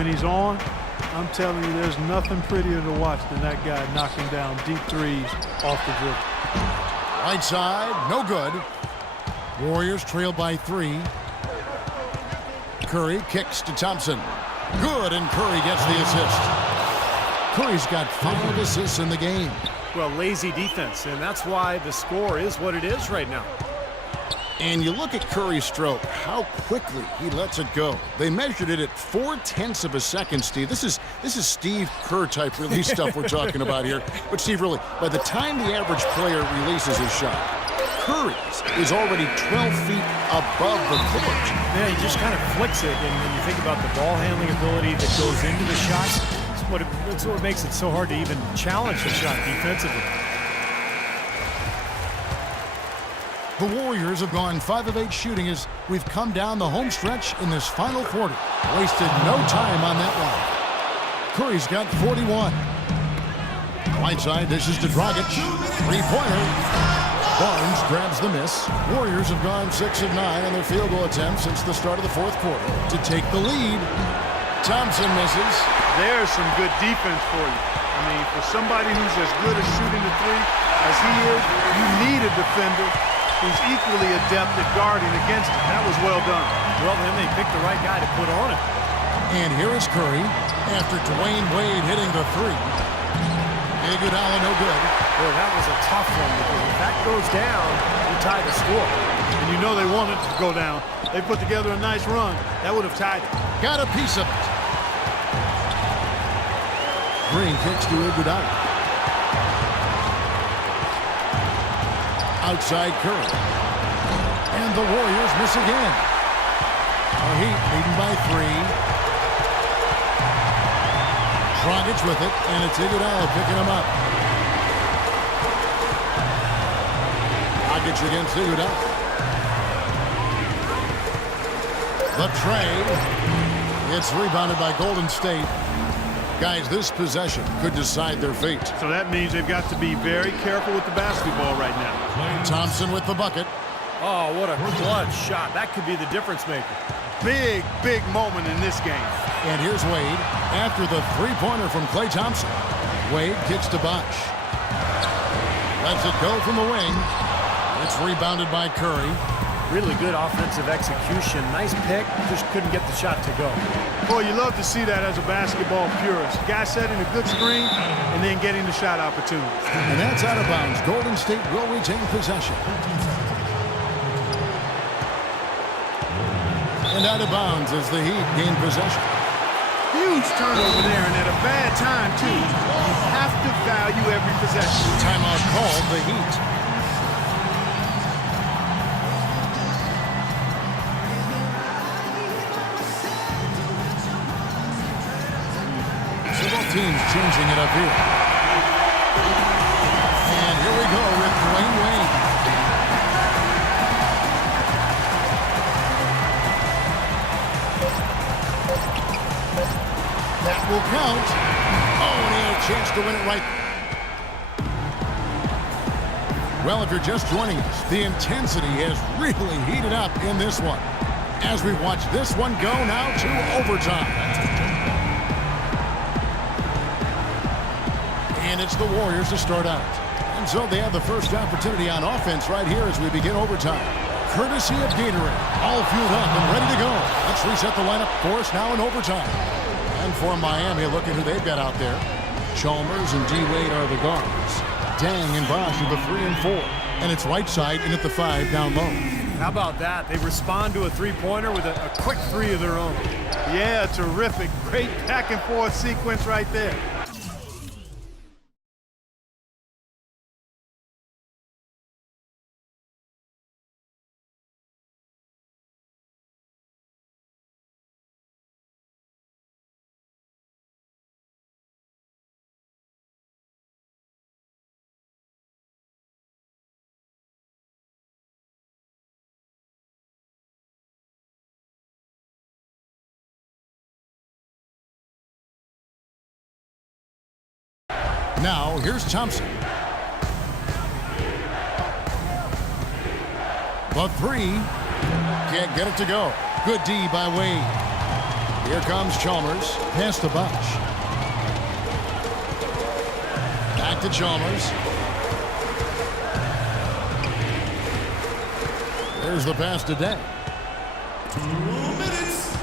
when he's on, I'm telling you, there's nothing prettier to watch than that guy knocking down deep threes off the dribble. Right side, no good. Warriors trail by 3. Curry kicks to Thompson. Good, and Curry gets the assist. Curry's got 5 assists in the game. Well, lazy defense, and that's why the score is what it is right now. And you look at Curry's stroke, how quickly he lets it go. They measured it at 0.4 of a second, Steve. This is Steve Kerr type release stuff we're talking about here. But Steve, really, by the time the average player releases his shot, Curry's is already 12 feet above the court. Yeah, he just kind of flicks it, and when you think about the ball handling ability that goes into the shot, that's what makes it so hard to even challenge the shot defensively. The Warriors have gone 5 of 8 shooting as we've come down the home stretch in this final quarter. Wasted no time on that one. Curry's got 41. Right side, this is to Dragic. 3-pointer. Barnes grabs the miss. Warriors have gone 6 of 9 on their field goal attempts since the start of the fourth quarter. To take the lead, Thompson misses. There's some good defense for you. I mean, for somebody who's as good at shooting the three as he is, you need a defender who's equally adept at guarding against him. That was well done. Well, then they picked the right guy to put on it. And here is Curry after Dwayne Wade hitting the 3. Iguodala no good. Boy, that was a tough one because if that goes down, you tie the score. And you know they wanted it to go down. They put together a nice run. That would have tied it. Got a piece of it. Green kicks to Iguodala. Outside Curry. And the Warriors miss again. The Heat leading by 3. Dragic with it, and it's Iguodala picking him up. Dragic against Iguodala. The tray. It's rebounded by Golden State. Guys, this possession could decide their fate. So that means they've got to be very careful with the basketball right now. Thompson with the bucket. Oh, what a clutch shot. That could be the difference maker. Big, big moment in this game. And here's Wade after the 3-pointer from Klay Thompson. Wade kicks to Bosh. Lets it go from the wing. It's rebounded by Curry. Really good offensive execution. Nice pick. Just couldn't get the shot to go. Boy, you love to see that as a basketball purist. Guy setting a good screen and then getting the shot opportunity. And that's out of bounds. Golden State will retain possession. And out of bounds as the Heat gain possession. Huge turnover there, and at a bad time, too. You have to value every possession. Timeout called the Heat. Teams changing it up here. And here we go with Dwayne Wade. That will count. Oh, and he had a chance to win it right. Well, if you're just joining us, the intensity has really heated up in this one. As we watch this one go now to overtime. And it's the Warriors to start out. And so they have the first opportunity on offense right here as we begin overtime. Courtesy of Gatorade. All fueled up and ready to go. Let's reset the lineup for us now in overtime. And for Miami, look at who they've got out there. Chalmers and D-Wade are the guards. Dang and Bosh are the 3 and 4. And it's Whiteside in at the 5 down low. How about that? They respond to a 3-pointer with a quick 3 of their own. Yeah, terrific. Great back and forth sequence right there. Now, here's Thompson. The 3. Can't get it to go. Good D by Wade. Here comes Chalmers. Pass to Bosch. Back to Chalmers. There's the pass to Deng. 2 minutes.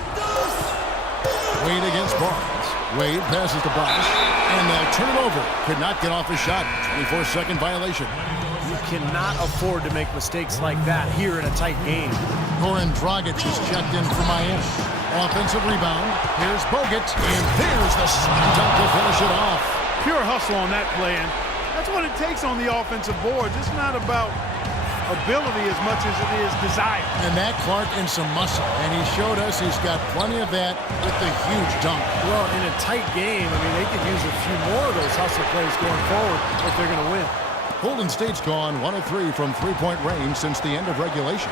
Wade against Barnes. Wade passes to Bosch. And they'll turn it over. Could not get off his shot. 24-second violation. You cannot afford to make mistakes like that here in a tight game. Goran Dragic is checked in for Miami. Offensive rebound. Here's Bogut. And there's the slam dunk to finish it off. Pure hustle on that play, and that's what it takes on the offensive boards. It's not about ability as much as it is desire. And Matt Clark in some muscle. And he showed us he's got plenty of that with the huge dunk. Well, in a tight game, I mean, they could use a few more of those hustle plays going forward if they're going to win. Golden State's gone 1 of 3 from three-point range since the end of regulation.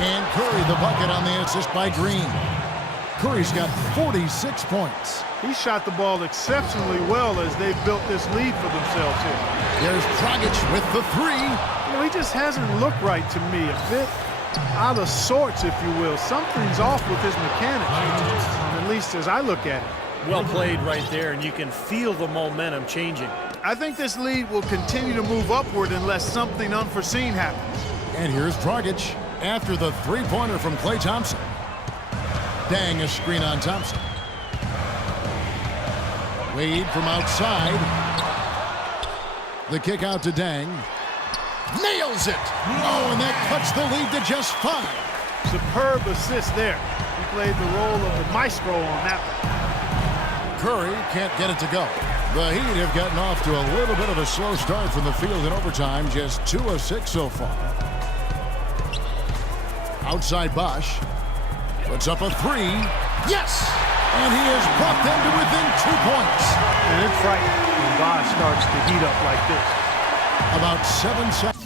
And Curry the bucket on the assist by Green. Curry's got 46 points. He shot the ball exceptionally well as they've built this lead for themselves here. There's Dragic with the three. You know, he just hasn't looked right to me. A bit out of sorts, if you will. Something's off with his mechanics, at least as I look at it. Well played right there, and you can feel the momentum changing. I think this lead will continue to move upward unless something unforeseen happens. And here's Dragic after the three-pointer from Klay Thompson. Deng a screen on Thompson. Wade from outside. The kick out to Deng. Nails it! Oh, and that cuts the lead to just 5. Superb assist there. He played the role of the maestro on that one. Curry can't get it to go. The Heat have gotten off to a little bit of a slow start from the field in overtime. Just 2 of 6 so far. Outside Bosch. Puts up a 3. Yes! And he has brought them to within 2 points. And it's frightening when Bosch starts to heat up like this. About 7 seconds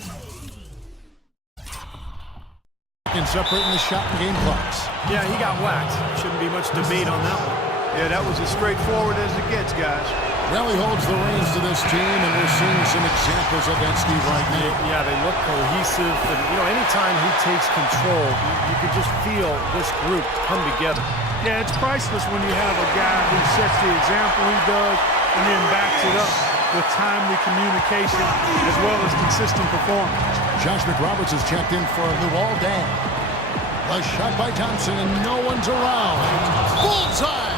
separating the shot and game clocks. Yeah, he got whacked. Shouldn't be much debate on that one. Yeah, that was as straightforward as it gets, guys. Well, he holds the reins to this team, and we're seeing some examples of that, Steve, right now. Yeah, they look cohesive. And, you know, anytime he takes control, you could just feel this group come together. Yeah, it's priceless when you have a guy who sets the example he does and then backs it up with timely communication as well as consistent performance. Josh McRoberts is checked in for Luol Deng. A shot by Thompson, and no one's around. Bullseye!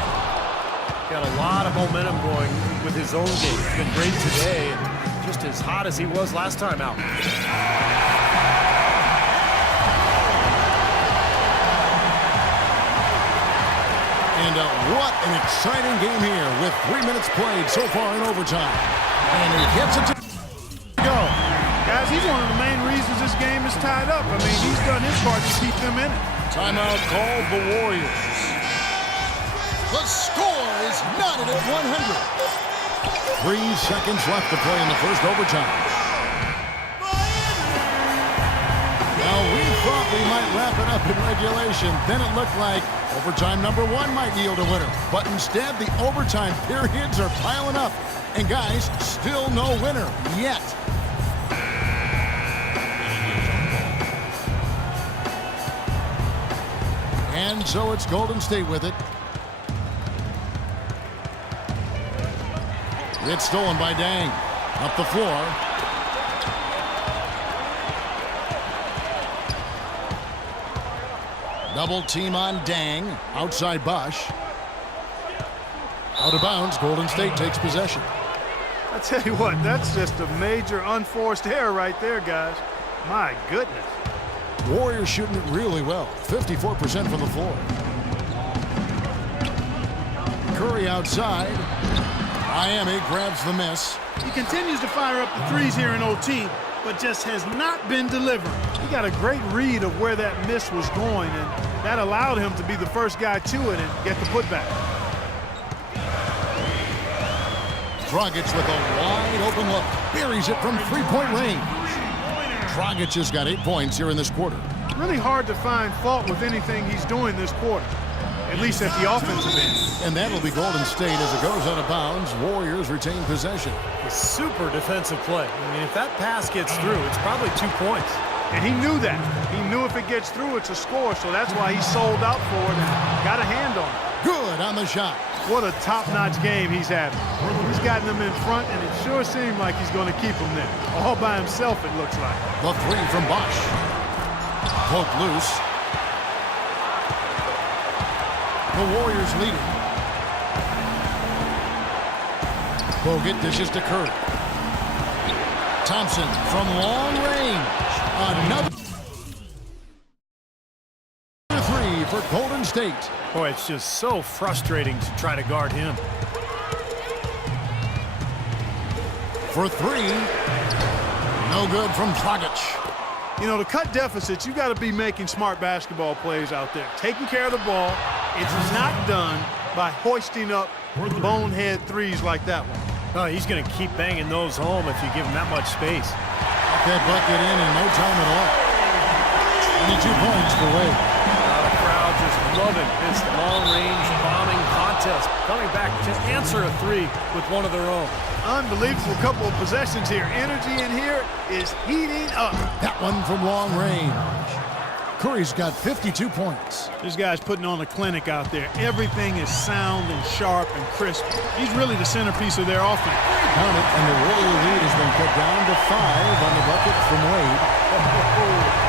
Got a lot of momentum going with his own game. He's been great today and just as hot as he was last time out. And what an exciting game here with 3 minutes played so far in overtime. And he gets it to go. Guys, he's one of the main reasons this game is tied up. I mean, he's done his part to keep them in it. Timeout called the Warriors. The score is knotted at 100. 3 seconds left to play in the first overtime. Now, we thought we might wrap it up in regulation. Then it looked like overtime number 1 might yield a winner. But instead, the overtime periods are piling up. And guys, still no winner yet. And so it's Golden State with it. It's stolen by Deng. Up the floor. Double team on Deng. Outside Bosch. Out of bounds. Golden State takes possession. I tell you what, that's just a major unforced error right there, guys. My goodness. Warriors shooting it really well. 54% from the floor. Curry outside. Miami grabs the miss. He continues to fire up the threes here in OT, but just has not been delivering. He got a great read of where that miss was going, and that allowed him to be the first guy to it and get the putback. Dragic with a wide open look. Buries it from three-point range. Dragic has got 8 points here in this quarter. Really hard to find fault with anything he's doing this quarter, at least at the offensive end. And that'll be Golden State as it goes out of bounds. Warriors retain possession. A super defensive play. I mean, if that pass gets through, it's probably 2 points. And he knew that. He knew if it gets through, it's a score, so that's why he sold out for it and got a hand on it. Good on the shot. What a top-notch game he's having. He's gotten them in front, and it sure seemed like he's going to keep them there. All by himself, it looks like. The three from Bosch. Poke loose. The Warriors lead it. Bogut dishes to Curry. Thompson from long range. Another three for Golden State. Boy, it's just so frustrating to try to guard him. For three. No good from Dragic. You know, to cut deficits, you got to be making smart basketball plays out there. Taking care of the ball. It's not done by hoisting up bonehead threes like that one. Oh, he's going to keep banging those home if you give him that much space. Got that bucket in no time at all. 22 points for Wade. The crowd just loving this long-range bombing contest. Coming back to answer a three with one of their own. Unbelievable couple of possessions here. Energy in here is heating up. That one from long range. Curry's got 52 points. This guy's putting on a clinic out there. Everything is sound and sharp and crisp. He's really the centerpiece of their offense. Count it, and the Warrior lead has been cut down to 5 on the bucket from Wade.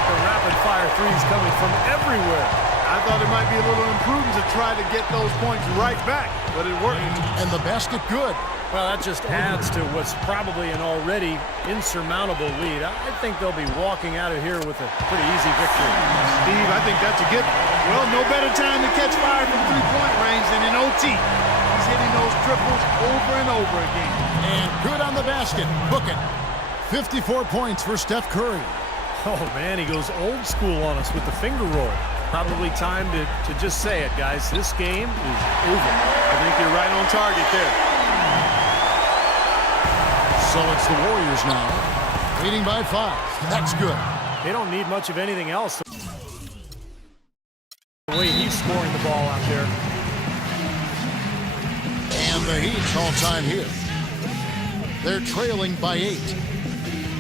The rapid-fire threes coming from everywhere. I thought it might be a little imprudent to try to get those points right back, but it worked. And the basket good. Well, that just adds to what's probably an already insurmountable lead. I think they'll be walking out of here with a pretty easy victory. Steve, I think that's a given. Well, no better time to catch fire from three-point range than in OT. He's hitting those triples over and over again. And good on the basket. Book it. 54 points for Steph Curry. Oh, man, he goes old school on us with the finger roll. Probably time to just say it, guys. This game is over. I think you're right on target there. So it's the Warriors now, leading by 5. That's good. They don't need much of anything else. The way he's scoring the ball out there. And the Heat's all-time here. They're trailing by 8.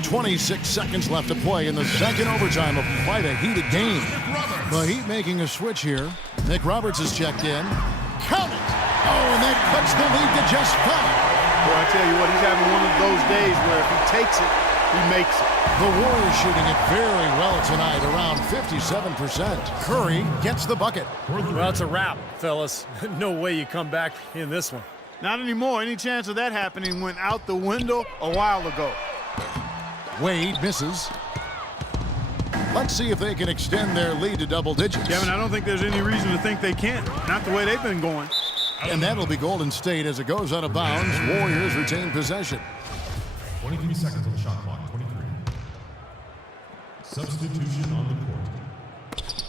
26 seconds left to play in the second overtime of quite a heated game. The Heat making a switch here. Nick Roberts has checked in. Count it! Oh, and that cuts the lead to just 5. Boy, I tell you what, he's having one of those days where if he takes it, he makes it. The Warriors shooting it very well tonight, around 57%. Curry gets the bucket. Well, it's a wrap, fellas. No way you come back in this one. Not anymore. Any chance of that happening went out the window a while ago. Wade misses. Let's see if they can extend their lead to double digits. Kevin, I don't think there's any reason to think they can't. Not the way they've been going. And that'll be Golden State as it goes out of bounds. Warriors retain possession. 23 seconds on the shot clock. 23. Substitution on the court.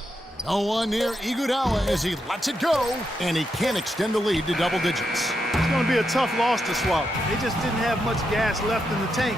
No one near Iguodala as he lets it go, and he can't extend the lead to double digits. It's going to be a tough loss to swallow. They just didn't have much gas left in the tank.